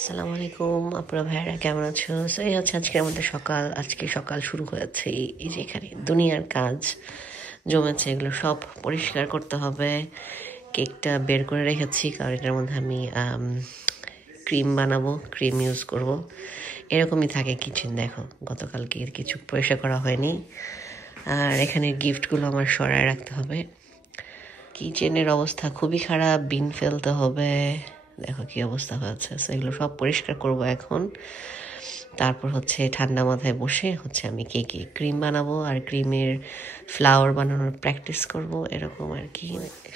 আসসালামু আলাইকুম আপনারা ভাইরা কেমন আছো? সো এই হচ্ছে আজকে আমাদের সকাল। আজকে সকাল শুরু হয়েছে এই যে এখানে দুনিয়ার কাজ জমেছে, এগুলো সব পরিষ্কার করতে হবে। কেকটা বের করে রেখেছি কারণ এটার মধ্যে আমি ক্রিম বানাবো, ক্রিম ইউজ করব। এরকমই থাকে কিচেন। দেখো গতকালকে কিছু পরিষ্কার করা হয়নি। আর এখানে গিফটগুলো আমার সরায় রাখতে হবে। কিচেনের অবস্থা খুবই খারাপ, বিন ফেলতে হবে। দেখো কি অবস্থা হয়েছে। এগুলো সব পরিষ্কার করব এখন। তারপর হচ্ছে ঠান্ডা মাথায় বসে হচ্ছে আমি কেকে ক্রিম বানাবো আর ক্রিমের ফ্লাওয়ার বানানোর প্র্যাকটিস করব, এরকম আর কি।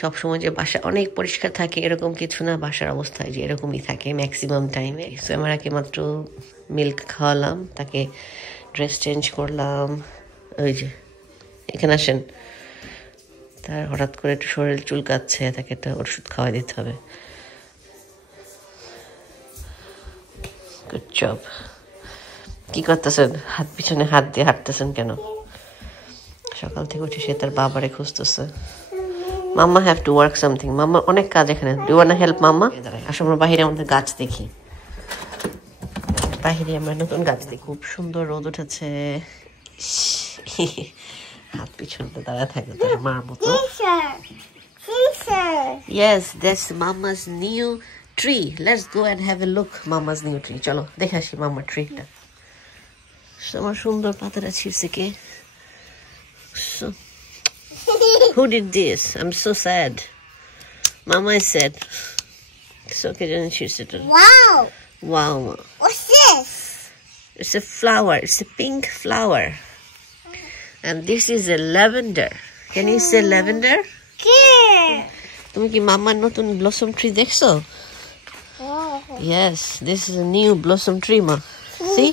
সবসময় যে বাসা অনেক পরিষ্কার থাকে এরকম কিছু না, বাসার অবস্থায় যে এরকমই থাকে ম্যাক্সিমাম টাইমে। সো আমরা মাত্র মিল্ক খাওয়ালাম, তাকে ড্রেস চেঞ্জ করলাম। ওই যে এখানে আসেন, তার হঠাৎ করে একটু শরীর চুলকাচ্ছে, তাকে একটা ওষুধ খাওয়াই দিতে হবে। Good job. কি করতেছেন? হাত পিছনে হাত দিয়ে হাঁটতেছেন কেন? সকাল থেকে উঠে সে তার বাবারে খুঁজতেছে। Mamma have to work something. Mamma অনেক কাজ এখানে। Do you want to help mamma? আসলে আমরা বাহিরে আমাদের গাছ দেখি, বাহিরে আমরা নতুন গাছ দেখি। খুব সুন্দর রোদ উঠেছে। হাত পিছনটা দাঁড়ায় থাকে তার মার মতো। Yes, that's Mama's new tree. Let's go and have a look. Mama's new tree. চলো দেখে আসি মামার ট্রিটা। আমার সুন্দর পাতাটা ছিঁড়ছে কে? Who did this? I'm so sad. Mama is sad. So কে জানি ছিঁড়ছে এটা? Wow! Wow. What's this? It's a flower. It's a pink flower. And this is a lavender. Can you say lavender? Good. তুমি কি মামার নতুন blossom tree দেখছো? Wow. Yes, this is a new blossom tree, ma. See?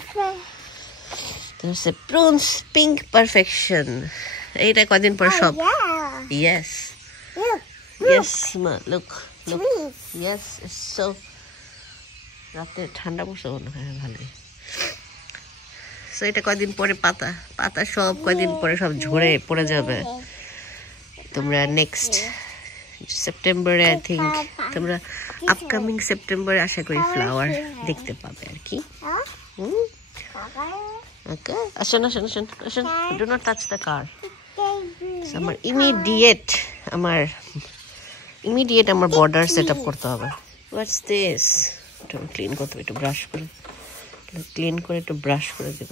There's a prunes pink perfection. এইটা কদিন পর সব। Yeah. Yes. Look. Yes, ma. Look. Trees. Yes, it's so. রাতে ঠান্ডা পড়ছে মনে হয় ভালোই। সো এটা কদিন পরে পাতা সব কদিন পরে সব ঝরে পড়ে যাবে। তোমরা নেক্সট সেপ্টেম্বরে আই থিঙ্ক, তোমরা আপকামিং সেপ্টেম্বরে আশা করি ফ্লাওয়ার দেখতে পাবে আর কি। ওকে, আসেন আসেন আসেন আসেন। Do not touch the car. আমার ইমিডিয়েট আমার বর্ডার সেট আপ করতে হবে। What's this? একটু ক্লিন করতে হবে, একটু ব্রাশ করে দেব।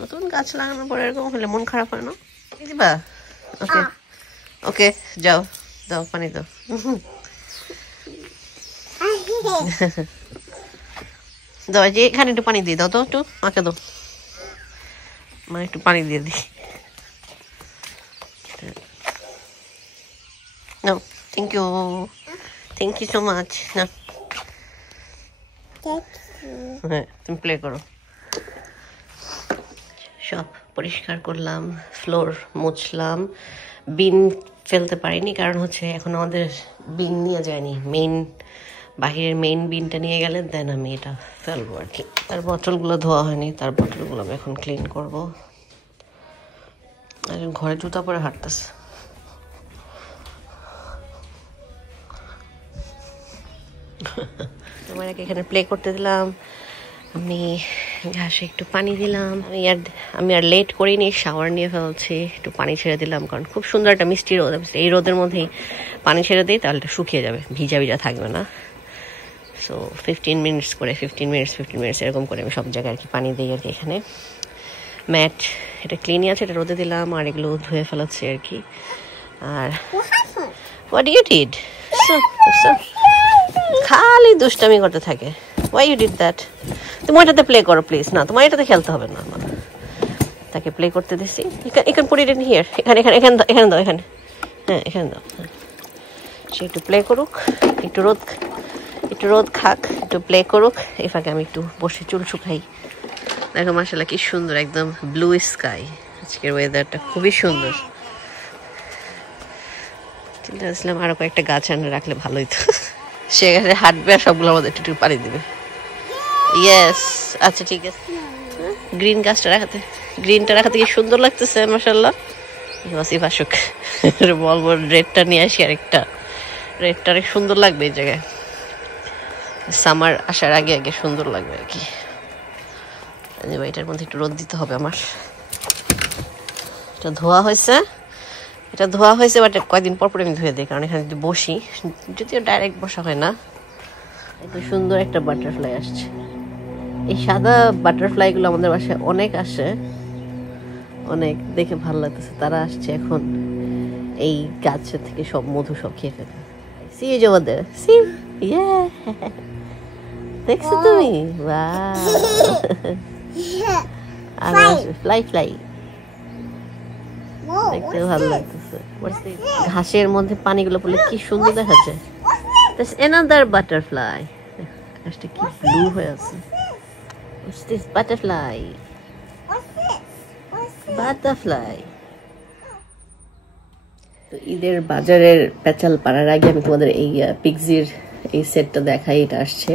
নতুন গাছ লাগানোর পরে এরকম হলে মন খারাপ হয় না? দিবা? ওকে ওকে, যাও দাও পানি দাও। দাও, যে এখানে একটু পানি দিয়ে দাও তো, একটু মাকে দাও, মানে একটু পানি দিয়ে দিই। No, thank you so much. না হ্যাঁ, তুমি প্লে করো। সব পরিষ্কার করলাম, ফ্লোর মুছলাম। বিন ফেলতে পারিনি কারণ হচ্ছে এখন আমাদের বিন নিয়ে যায়নি। বাহিরের মেইন বিনটা নিয়ে গেলে দেন আমি এটা ফেলবো আর কি। তার বোতলগুলো ধোয়া হয়নি, তার বোতলগুলো আমি এখন ক্লিন করব। আর ঘরে জুতা পরে হাঁটতেছে। তোমার এখানে প্লে করতে দিলাম, আমি ঘাসে একটু পানি দিলাম। আমি আর লেট করিনি, শাওয়ার নিয়ে ফেলছি, একটু পানি ছেড়ে দিলাম কারণ খুব সুন্দর একটা মিষ্টি রোদ। এই রোদের মধ্যেই পানি ছেড়ে দিই তাহলে এটা শুকিয়ে যাবে, ভিজা থাকবে না। সো 15 মিনিটস এরকম করে আমি সব জায়গায় আর কি পানি দিই আর কি। এখানে ম্যাট এটা ক্লিনই আছে, এটা রোদে দিলাম, আর এগুলো ধুয়ে ফেলাচ্ছি আর কি। আর হোয়াট ইউ ডিড? খালি দুষ্টামি করতে থাকে। Why you did that? তুমি ওইটাতে প্লে করো প্লিজ। না, তোমার এটাতে খেলতে হবে না। তাকে প্লে করতে দিছি। এখানে put it in here. এখানে দাও, এখানে। হ্যাঁ, এখানে দাও। সে একটু প্লে করুক, একটু রোদ খাক, একটু প্লে করুক। এই ফাঁকে আমি একটু বসে চুল শুকাই। দেখো মাশাআল্লাহ কি সুন্দর, একদম ব্লু স্কাই। আজকের ওয়েদারটা খুবই সুন্দর। চিন্তা করছিলাম আরো কয়েকটা গাছ এনে রাখলে ভালোই তো। সে গাছে হাঁটবে আর সবগুলোর মধ্যে একটু পানি দেবে। ইয়েস, আচ্ছা ঠিক আছে। গ্রিনটা রাখাতে কি সুন্দর লাগতেছে মাশাআল্লাহ। ওয়াসিফ আসুক, বলবো রেডটা নিয়ে আসি আরেকটা। রেডটা অনেক সুন্দর লাগবে এই জায়গায়, সামার আসার আগে আগে সুন্দর লাগবে আর কি। এটার মধ্যে একটু রোদ দিতে হবে আমার। এটা ধোয়া হয়েছে, বাট কয়েকদিন পর পর আমি ধুয়ে দিই, কারণ এখানে যদি বসি, যদিও ডাইরেক্ট বসা হয় না। এত সুন্দর একটা বাটারফ্লাই আসছে। এই সাদা বাটারফ্লাই গুলো আমাদের বাসায় অনেক আসে, অনেক দেখে ভালো লাগতেছে। তারা আসছে এখন এই গাছের থেকে সব মধু সব খেয়ে ফেলে। See you over there. See? Yeah. দেখছো তুমি? Wow. ফ্লাই দেখতে ভালো লাগতেছে। ঘাসের মধ্যে পানিগুলো পড়লে কি সুন্দর দেখাচ্ছে। There's another butterfly. গাছটা কি ব্লু হয়ে আছে। What's this butterfly? Butterfly. তো ঈদের বাজারের পেঁচাল পাড়ার আগে আমি তোমাদের এই পিগজির এই সেটটা দেখাই। এটা আসছে,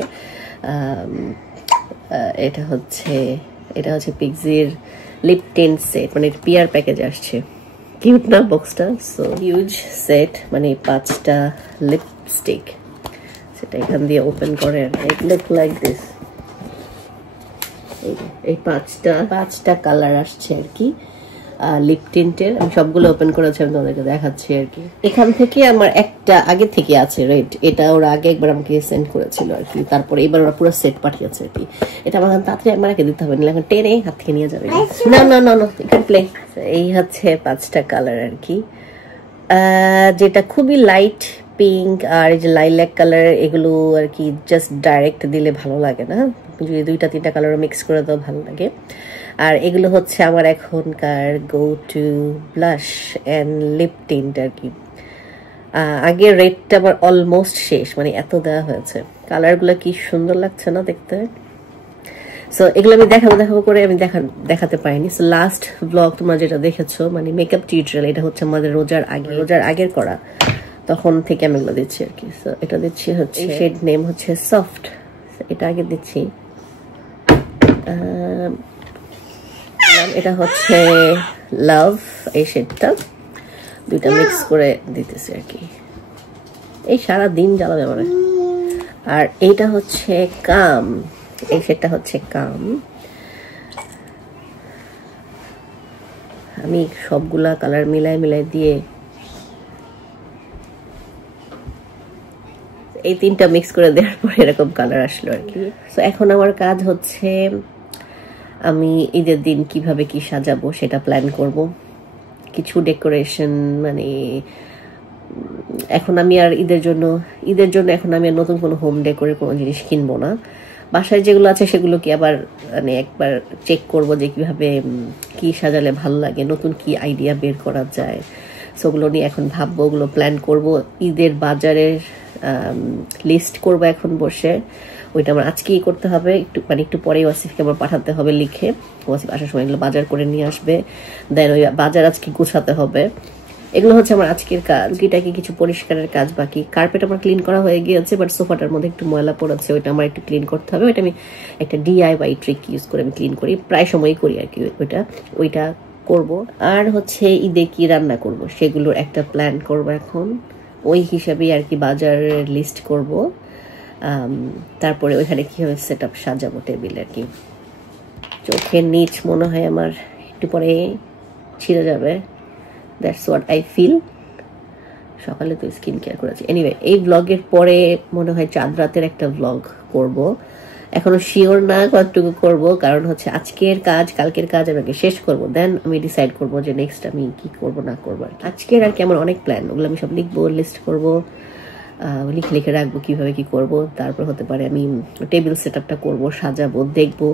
এটা হচ্ছে পিগজির লিপ টিন্ট সেট, মানে পিয়ার প্যাকেজে আসছে। কিউট না বক্সটা? সো হিউজ সেট, মানে 5টা লিপস্টিক। সেটা এখান দিয়ে ওপেন করে, ইট লুক লাইক দিস। এই 5টা কালার আসছে আর কি লিপ টিন্টের। আমি সবগুলো ওপেন করেছি, আমি তোমাদেরকে দেখাচ্ছি আর কি। এখান থেকে আমার একটা আগে থেকে আছে রেড, এটা ওরা আগে একবার আমাকে সেন্ড করেছিল আর কি। তারপরে এবার ওরা পুরো সেট পাঠিয়েছে আর কি। এটা আমার তাড়াতাড়ি একবার রেখে দিতে হবে, এখন টেনে হাত থেকে নিয়ে যাবে। না না না না, এখানে প্লে। এই হচ্ছে 5টা কালার আর কি, যেটা খুবই লাইট পিঙ্ক আর এই যে লাইল্যাক কালার, এগুলো আর কি জাস্ট ডাইরেক্ট দিলে ভালো লাগে না, যদি 2-3টা কালার মিক্স করে দাও ভালো লাগে। আর এগুলো হচ্ছে আমার এখনকার go to blush and lip tint আর কি। আগে রেডটা আমার অলমোস্ট শেষ, মানে এত দেওয়া হয়েছে। কালারগুলো কি সুন্দর লাগছে না দেখতে। সো এগুলো আমি দেখাবো করে আমি দেখাতে পারিনি। সো লাস্ট ব্লগ তোমরা যেটা দেখেছো, মানে মেকআপ টিউটোরিয়াল, এটা হচ্ছে আমাদের রোজার আগের করা, তখন থেকে আমি এগুলো দিচ্ছি আর কি। সো এটা দিচ্ছি হচ্ছে শেড নেম হচ্ছে সফট, এটা আগে দিচ্ছি। এটা হচ্ছে লাভ, এই শেডটা 2টা মিক্স করে দিতেছি আর কি। এই সারা দিন জ্বালাবে আমার। আর এইটা হচ্ছে কাম, এই শেডটা হচ্ছে কাম। আমি সবগুলা কালার মিলাই দিয়ে এই 3টা মিক্স করে দেওয়ার পর এরকম কালার আসলো আর কি। তো এখন আমার কাজ হচ্ছে আমি ঈদের দিন কিভাবে কি সাজাবো সেটা প্ল্যান করব। কিছু ডেকোরেশন, মানে এখন আমি আর ঈদের জন্য এখন আমি আর নতুন কোনো হোম ডেকোরের কোনো জিনিস কিনবো না। বাসায় যেগুলো আছে সেগুলো কি আবার মানে একবার চেক করব যে কিভাবে কি সাজালে ভালো লাগে, নতুন কি আইডিয়া বের করা যায়, সেগুলো নিয়ে এখন ভাববো, ওগুলো প্ল্যান করব। ঈদের বাজারের লিস্ট করব এখন বসে, ওইটা আমার আজকেই করতে হবে। একটু পরেই ওয়াসিফকে আমার পাঠাতে হবে লিখে, ওয়াসিফ আসার সময় এগুলো বাজার করে নিয়ে আসবে, দেন ওই বাজার আজকে গুছাতে হবে। এগুলো হচ্ছে আমার আজকের কাজ। টুকিটাকি কিছু পরিষ্কারের কাজ বাকি। কার্পেট আমার ক্লিন করা হয়ে গিয়েছে, বাট সোফাটার মধ্যে একটু ময়লা পড়েছে, ওইটা আমার একটু ক্লিন করতে হবে। ওইটা আমি একটা DIY ট্রিক ইউজ করে আমি ক্লিন করি, প্রায় সময়ই করি আর কি। ওইটা করব। আর হচ্ছে ঈদে কি রান্না করব সেগুলোর একটা প্ল্যান করব এখন, ওই হিসাবেই আর কি বাজারের লিস্ট করব। তারপরে ওইখানে কিভাবে সেট আপ সাজাবো টেবিল আর কি। চোখের নিচ মনে হয় আমার একটু পরে ছিঁড়ে যাবে, দ্যাটস হোয়াট আই ফিল। সকালে তো স্কিন কেয়ার করেছি। এনিওয়ে, এই ব্লগের পরে মনে হয় চাঁদ রাতের একটা ব্লগ করব। এখনো শিওর না কতটুকু করব, কারণ হচ্ছে আজকের কাজ কালকের কাজ আমি আগে শেষ করব, দেন আমি ডিসাইড করব যে নেক্সট আমি কি করব না করব। আজকের আর কি আমার অনেক প্ল্যান, ওগুলো আমি সব লিখবো, লিস্ট করব, লিখে রাখবো কিভাবে কি করব। তারপর হতে পারে আমি টেবিল সেট আপটা করবো, সাজাবো, দেখবো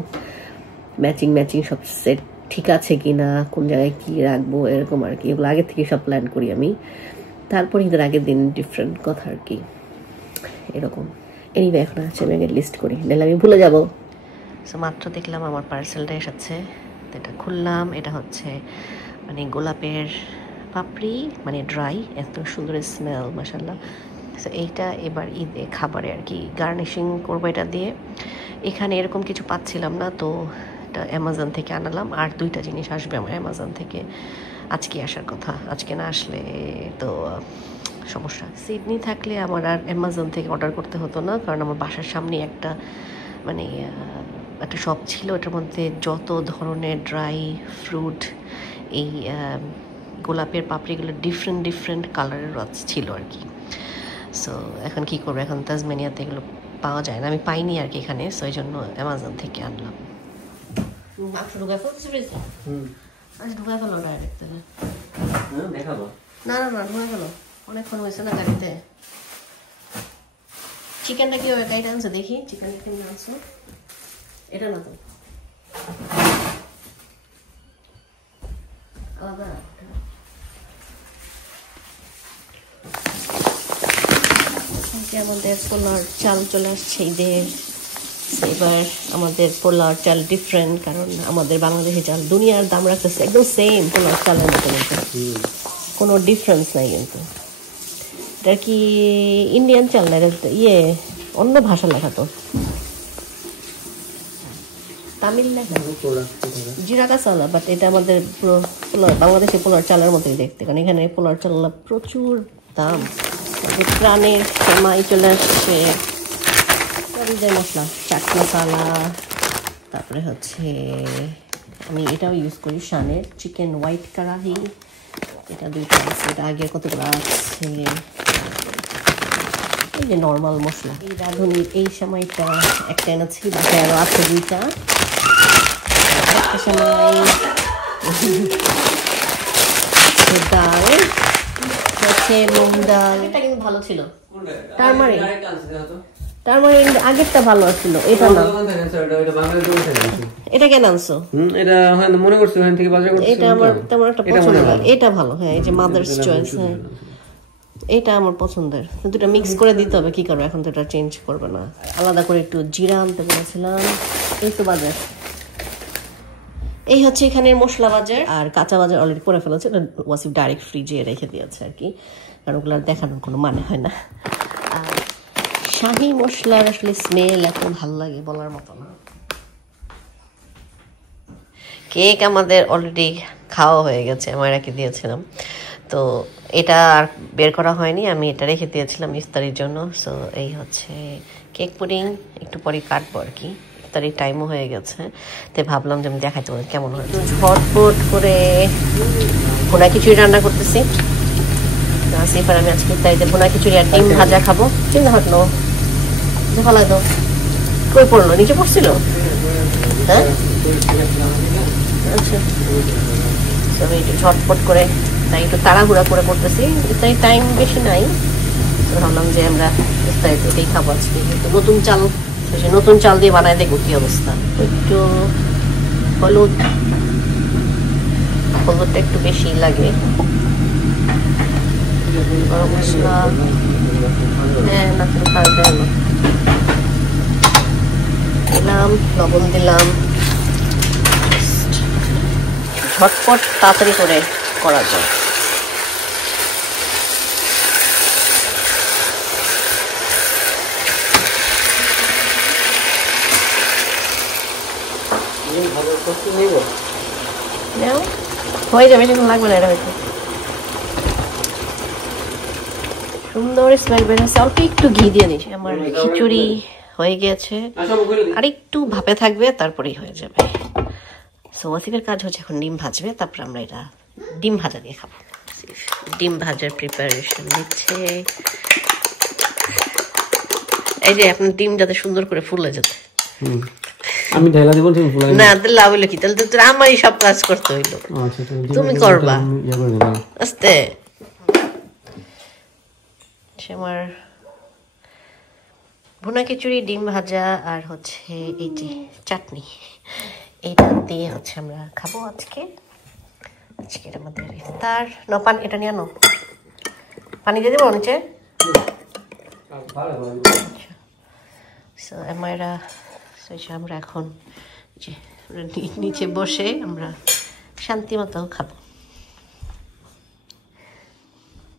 ম্যাচিং সব সেট ঠিক আছে কিনা, কোন জায়গায় কি রাখবো, এরকম আর কি। এগুলো আগে থেকে সব প্ল্যান করি আমি। তারপর ঈদের আগের দিন ডিফারেন্ট কথা আর কি, এরকম। এনিওয়ে এখন আছে আমি আগে লিস্ট করি, নাহলে আমি ভুলে যাবো। সো মাত্র দেখলাম আমার পার্সেলটা এসেছে, এটা খুললাম। এটা হচ্ছে মানে গোলাপের পাপড়ি, মানে ড্রাই, এত সুন্দর স্মেল মাশাআল্লাহ। সো এইটা এবার ঈদে খাবারে আর কি গার্নিশিং করবো এটা দিয়ে। এখানে এরকম কিছু পাচ্ছিলাম না, তো এটা অ্যামাজন থেকে আনালাম। আর 2টা জিনিস আসবে আমার অ্যামাজন থেকে, আজকে আসার কথা, আজকে না আসলে তো সমস্যা। সিডনি থাকলে আমার আর অ্যামাজন থেকে অর্ডার করতে হতো না, কারণ আমার বাসার সামনে একটা মানে একটা শপ ছিল, এটার মধ্যে যত ধরনের ড্রাই ফ্রুট, এই গোলাপের পাপড়িগুলো ডিফারেন্ট কালারের ছিল আর কি। সো এখন কী করবো, এখন তাজমানিয়াতে এগুলো পাওয়া যায় না, আমি পাইনি আর কি এখানে, সো এই জন্য অ্যামাজন থেকে আনলাম। মাংস ঢুকায় ফেলতেছি ফ্রিজে? আচ্ছা ঢুকায় ফেলো ডাইরেক্ট। দেখাবো না না না, ঢুকায় ফেলো, অনেকক্ষণ হয়েছে না গাড়িতে। চিকেনটা কীভাবে গাড়িটা আনছো দেখি, চিকেনটা কেমন আনছো? এটা না তো আলাদা। আমাদের পোলার চাল চলে আসছে ঈদের। এবার আমাদের পোলার চাল ডিফারেন্ট, কারণ আমাদের বাংলাদেশি চাল দুনিয়ার দাম রাখতেছে একদম সেম পোলার চালের মতো, কিন্তু কোনো ডিফারেন্স নাই। কিন্তু এটা কি ইন্ডিয়ান চাল না, ইয়ে অন্য ভাষা লেখা তো, তামিল লেখা, জিরা কাঁচালা, বাট এটা আমাদের পুরো পোলার বাংলাদেশি পোলার চালের মতোই দেখতে, কারণ এখানে পোলার চালটা প্রচুর দাম। প্রাণের সেমাই চলে আসছে, মশলা চাট মশলা, তারপরে হচ্ছে আমি এটাও ইউজ করি শানের চিকেন হোয়াইট কারাহি, এটা 2টা আছে, এটা আগে কতগুলো আছে। এই যে নর্মাল মশলা, এই রাঁধুনির এই সময়টা একটা এনেছি, বাসায় আরও আছে 2টা। একটা সময় ডাল হচ্ছে মুগ ডাল, এটা কিন্তু ভালো ছিল। টারমারিন আগেরটা ভালো ছিল, এটা না। এটা কেন আনছো? এটা মনে করছি ওখান থেকে বাজার করছি, এটা আমার তেমন একটা পছন্দ না। এটা ভালো, হ্যাঁ, এই যে মাদার্স চয়েস, হ্যাঁ এটা আমার পছন্দের, কিন্তু এটা মিক্স করে দিতে হবে, কি করবো এখন তো এটা চেঞ্জ করবে না। আলাদা করে একটু জিরা আনতে বলেছিলাম, এই তো বাজার। এই হচ্ছে এখানের মশলা বাজার, আর কাঁচা বাজার অলরেডি করে ফেলেছে, ওয়াসিফ ডাইরেক্ট ফ্রিজে রেখে দিয়েছে আর কি, কারণ ওগুলো দেখানোর কোনো মানে হয় না। আর শাহি মশলার আসলে স্মেল এত ভালো লাগে বলার মতো না। কেক আমাদের অলরেডি খাওয়া হয়ে গেছে, মায়েরাকে দিয়েছিলাম, তো এটা আর বের করা হয়নি, আমি এটা রেখে দিয়েছিলাম ইফতারির জন্য। সো এই হচ্ছে কেক পুডিং, একটু পরে কাটবো আর কি, ইফতারির টাইমও হয়ে গেছে, তাই ভাবলাম যে আমি দেখাইতে পারি কেমন হয়। ঝটপট করে ভুনা খিচুড়ি রান্না করতেছি। এবার আমি আজকে ইফতারিতে ভুনা খিচুড়ি আর ডিম ভাজা খাবো। চিন্তা হটলো যে ভালো তো কই পড়লো, নিচে পড়ছিল, হ্যাঁ আচ্ছা। আমি একটু ঝটপট করে, তাই একটু তাড়াহুড়া করে করতেছি, তাই টাইম বেশি নাই, ভাবলাম যে আমরা ইফতারিতে এটাই খাবো আজকে। নতুন চাল দিয়ে বানায় দেখবো কি অবস্থা। একটু হলুদটা একটু বেশি লাগে, গরম মশলা, হ্যাঁ না দিলাম, লবণ দিলাম, ঝটপট তাড়াতাড়ি করে করা যায়। হয়ে যাবে, সেরকম লাগবে না, এটা হয়তো সুন্দর স্মেল বেরোচ্ছে। অল্প একটু ঘি দিয়ে দিচ্ছি। আমার খিচুড়ি হয়ে গেছে, আর একটু ভাপে থাকবে, তারপরেই হয়ে যাবে। সো ওয়াসিফের কাজ হচ্ছে এখন ডিম ভাজবে, তারপর আমরা এটা ডিম ভাজা দিয়ে খাবো। ডিম ভাজার প্রিপারেশন নিচ্ছে। এই যে আপনার ডিম যাতে সুন্দর করে ফুলে যেত, আমি ঢেলা দিব না তাহলে লাভ হইলো কি, তাহলে তো আমারই সব কাজ করতে হইলো, তুমি করবা আস্তে। আমার ভুনা খিচুড়ি, ডিম ভাজা আর হচ্ছে এই যে চাটনি, এইটা দিয়ে হচ্ছে আমরা খাবো আজকে। আজকের আমাদের ইফতার। পানি এটা নিয়ে আনো, পানি দিয়ে দেবো নিচে। আমরা এখন নিচে বসে আমরা শান্তি মতো খাবো।